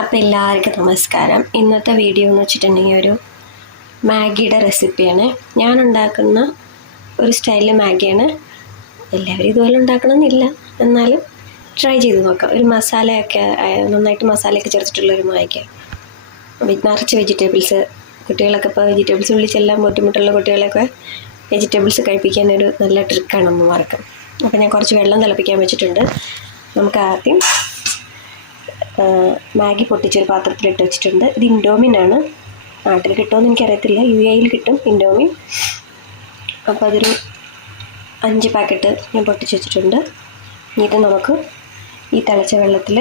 അപ്പോൾ എല്ലാവർക്കും നമസ്കാരം. ഇന്നത്തെ വീഡിയോ എന്ന് വെച്ചിട്ടുണ്ടെങ്കിൽ ഒരു മാഗിയുടെ റെസിപ്പിയാണ്. ഞാൻ ഉണ്ടാക്കുന്ന ഒരു സ്റ്റൈലിൽ മാഗിയാണ്. എല്ലാവരും ഇതുപോലെ ഉണ്ടാക്കണമെന്നില്ല, എന്നാലും ട്രൈ ചെയ്ത് നോക്കാം. ഒരു മസാലയൊക്കെ നന്നായിട്ട് മസാലയൊക്കെ ചേർത്തിട്ടുള്ളൊരു മാഗി, നിറച്ച് വെജിറ്റബിൾസ്. കുട്ടികളൊക്കെ ഇപ്പോൾ വെജിറ്റബിൾസ് വിളിച്ചെല്ലാം ബുദ്ധിമുട്ടുള്ള കുട്ടികളൊക്കെ വെജിറ്റബിൾസ് കഴിപ്പിക്കാനൊരു നല്ല ട്രിക്കാണ് അമ്മമാർക്ക്. അപ്പോൾ ഞാൻ കുറച്ച് വെള്ളം തിളപ്പിക്കാൻ വെച്ചിട്ടുണ്ട്. നമുക്ക് ആദ്യം മാഗി പൊട്ടിച്ചൊരു പാത്രത്തിലിട്ട് വെച്ചിട്ടുണ്ട്. ഇത് ഇൻഡോമിനാണ്. നാട്ടിൽ കിട്ടുമെന്ന് എനിക്കറിയത്തില്ല, UAE കിട്ടും ഇൻഡോമിൻ. അപ്പോൾ അതൊരു 5 പാക്കറ്റ് ഞാൻ പൊട്ടിച്ച് വെച്ചിട്ടുണ്ട്. ഇത് നമുക്ക് ഈ തിളച്ച വെള്ളത്തിൽ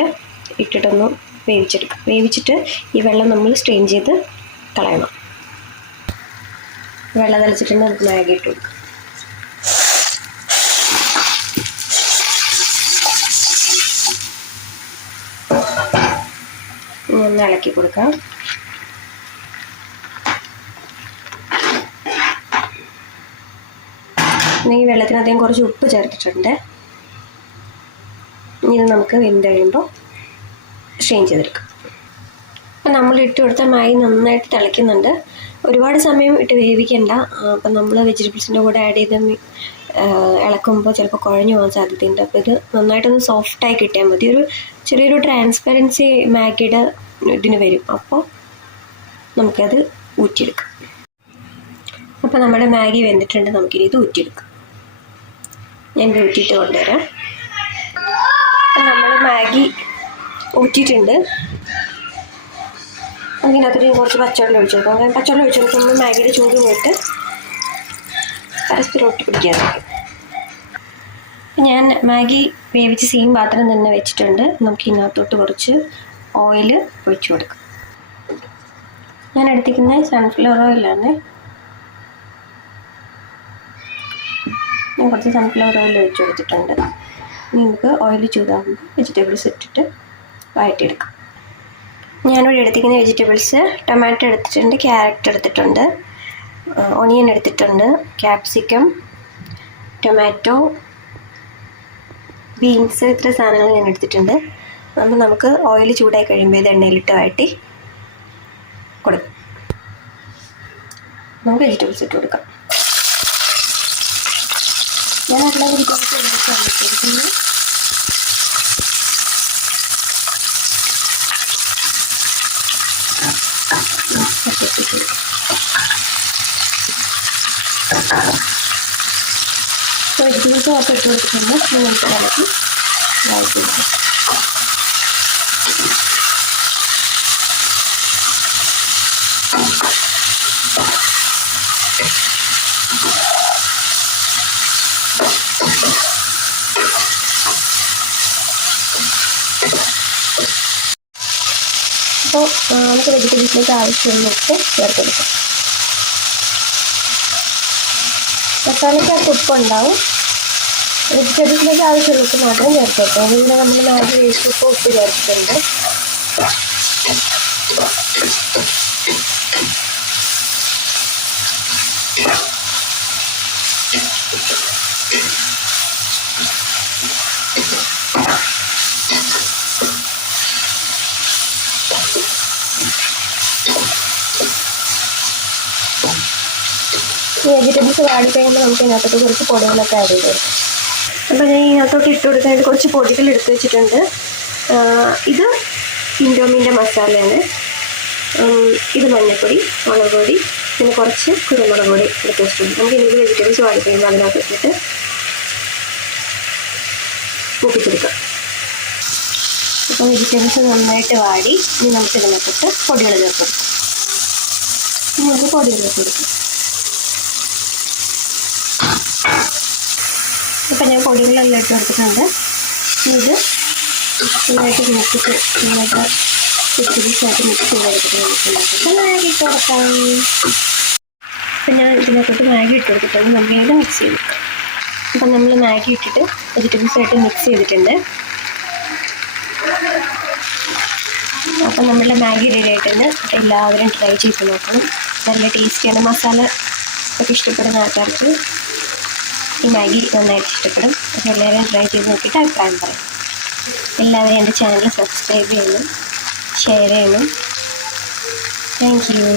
ഇട്ടിട്ടൊന്ന് വേവിച്ചെടുക്കാം. വേവിച്ചിട്ട് ഈ വെള്ളം നമ്മൾ സ്ട്രെയിൻ ചെയ്ത് കളയണം. വെള്ളം തിളച്ചിട്ടുണ്ട്, നമുക്ക് മാഗി ഇട്ട് കൊടുക്കാം. ഒന്ന് ഇളക്കി കൊടുക്കാം. ഈ വെള്ളത്തിനകത്തേക്കും കുറച്ച് ഉപ്പ് ചേർത്തിട്ടുണ്ട്. ഇത് നമുക്ക് വെന്ത് കഴിയുമ്പോൾ സ്ട്രെയിൻ ചെയ്തെടുക്കാം. അപ്പം നമ്മൾ ഇട്ട് കൊടുത്ത മാഗി നന്നായിട്ട് തിളയ്ക്കുന്നുണ്ട്. ഒരുപാട് സമയം ഇട്ട് വേവിക്കണ്ട. അപ്പം നമ്മൾ വെജിറ്റബിൾസിൻ്റെ കൂടെ ആഡ് ചെയ്ത് ഇളക്കുമ്പോൾ ചിലപ്പോൾ കുഴഞ്ഞു പോകാൻ സാധ്യതയുണ്ട്. അപ്പോൾ ഇത് നന്നായിട്ടൊന്ന് സോഫ്റ്റായി കിട്ടിയാൽ മതി. ഒരു ചെറിയൊരു ട്രാൻസ്പെറൻസി മാഗിയുടെ ഇതിന് വരും. അപ്പോൾ നമുക്കത് ഊറ്റിയെടുക്കാം. അപ്പോൾ നമ്മുടെ മാഗി വെന്തിട്ടുണ്ട്. നമുക്കിനി ഇത് ഊറ്റിയെടുക്കാം. ഞാൻ ഊറ്റിയിട്ട് കൊണ്ടുവരാം. നമ്മൾ മാഗി ഊറ്റിയിട്ടുണ്ട്. അതിനകത്ത് കുറച്ച് പച്ചവെള്ളം ഒഴിച്ചു കൊടുക്കാം. പച്ചവെള്ളം ഒഴിച്ചു കൊടുക്കുമ്പോൾ മാഗിയുടെ ചൂട് പോയിട്ട് പരസ്പരം ഒട്ടി പിടിക്കാതിരിക്കും. ഞാൻ മാഗി വേവിച്ച് സെയിം പാത്രം തന്നെ വെച്ചിട്ടുണ്ട്. നമുക്ക് ഇതിനകത്തോട്ട് കുറച്ച് ഓയിൽ ഒഴിച്ചു കൊടുക്കാം. ഞാൻ എടുത്തിരിക്കുന്നത് സൺഫ്ലവർ ഓയിലാണ്. ഞാൻ കുറച്ച് സൺഫ്ലവർ ഓയിൽ ഒഴിച്ചു കൊടുത്തിട്ടുണ്ട്. നിങ്ങൾക്ക് ഓയിൽ ചൂടാകുമ്പോൾ വെജിറ്റബിൾസ് ഇട്ടിട്ട് വഴറ്റിയെടുക്കാം. ഞാനിവിടെ എടുത്തിരിക്കുന്ന വെജിറ്റബിൾസ് ടൊമാറ്റോ എടുത്തിട്ടുണ്ട്, ക്യാരറ്റ് എടുത്തിട്ടുണ്ട്, ഓണിയൻ എടുത്തിട്ടുണ്ട്, ക്യാപ്സിക്കം, ടൊമാറ്റോ, ബീൻസ്, ഇത്ര സാധനങ്ങൾ ഞാൻ എടുത്തിട്ടുണ്ട്. അപ്പോൾ നമുക്ക് ഓയിൽ ചൂടായി കഴിയുമ്പോൾ ഇത് എണ്ണയിലിട്ട് വഴറ്റി കൊടുക്കാം. നമുക്ക് വെജിറ്റബിൾസ് ഇട്ട് കൊടുക്കാം. ഞാൻ എല്ലാ വെജിറ്റബിൾസും എടുത്തിട്ടുണ്ട്. വെജിറ്റബിൾസ് ഒക്കെ ഇട്ട് കൊടുത്തിട്ടുണ്ട്. നമുക്ക് ഇളക്കി വഴറ്റി കൊടുക്കാം. അപ്പോൾ നമുക്ക് വെജിറ്റബിൾസിലേക്ക് ആവശ്യമുള്ളതൊക്കെ ചേർത്ത് കൊടുക്കാം. മസാലയ്ക്ക് ഉപ്പുണ്ടാവും. വെജിറ്റബിൾസിലേക്ക് ആവശ്യമുള്ളവർക്ക് മാത്രം ചേർത്ത് വെക്കാം. അതുകൊണ്ട് നമ്മൾ മാഗി വേവിച്ചപ്പോൾ ഉപ്പ് ചേർത്തിട്ടുണ്ട്. വെജിറ്റബിൾസ് വാടി കഴിയുമ്പോൾ നമുക്ക് ഇതിനകത്തോട്ട് കുറച്ച് പൊടികളൊക്കെ ആഡ് ചെയ്ത് കൊടുക്കാം. അപ്പോൾ ഞാൻ ഇതിനകത്തോട്ട് ഇട്ട് കൊടുക്കാനായിട്ട് കുറച്ച് പൊടികൾ എടുത്ത് വെച്ചിട്ടുണ്ട്. ഇത് ഇൻഡോമിൻ്റെ മസാലയാണ്. ഇത് മഞ്ഞൾപ്പൊടി, മുളക് പൊടി, പിന്നെ കുറച്ച് കുരുമുളക് പൊടി എടുത്ത് വെച്ചിട്ടുണ്ട്. നമുക്ക് ഇതിൽ വെജിറ്റബിൾസ് വാടി കഴിയുമ്പോൾ അതിനകത്ത് ഇട്ടിട്ട് കൂട്ടിച്ചെടുക്കാം. അപ്പോൾ വെജിറ്റബിൾസ് നന്നായിട്ട് വാടി ഇനി നമുക്ക് ഇതിനകത്തോട്ട് പൊടികൾ ചേർത്ത് കൊടുക്കാം. ഇനി നമുക്ക് പൊടികൾ ചേർത്ത് കൊടുക്കാം. ഇപ്പം ഞാൻ പൊടികളെല്ലാം ഇട്ട് കൊടുത്തിട്ടുണ്ട്. ഇത് നന്നായിട്ട് മിക്സിട്ട് നന്നായിട്ട് വെജിറ്റബിൾസായിട്ട് മിക്സ് ചെയ്തെടുത്തിട്ട് മാഗി ഇട്ട് കൊടുക്കാം. അപ്പം ഞാൻ ഇതിനകത്തോട്ട് മാഗി ഇട്ട് കൊടുത്തിട്ടുണ്ട്. നന്നായിട്ട് മിക്സ് ചെയ്ത് കൊടുക്കാം. അപ്പം നമ്മൾ മാഗി ഇട്ടിട്ട് വെജിറ്റബിൾസായിട്ട് മിക്സ് ചെയ്തിട്ടുണ്ട്. അപ്പം നമ്മളുടെ മാഗി റെഡി ആയിട്ടുണ്ട്. എല്ലാവരും ട്രൈ ചെയ്ത് നോക്കണം. നല്ല ടേസ്റ്റിയാണ്. മസാല ഒക്കെ ഇഷ്ടപ്പെടുന്ന ആൾക്കാർക്ക് ഈ മാഗി നന്നായിട്ട് ഇഷ്ടപ്പെടും. അപ്പോൾ എല്ലാവരും ട്രൈ ചെയ്ത് നോക്കിയിട്ട് അഭിപ്രായം പറയും. എല്ലാവരും എൻ്റെ ചാനൽ സബ്സ്ക്രൈബ് ചെയ്യണം. ഷെയർ ചെയ്യണം. Thank you.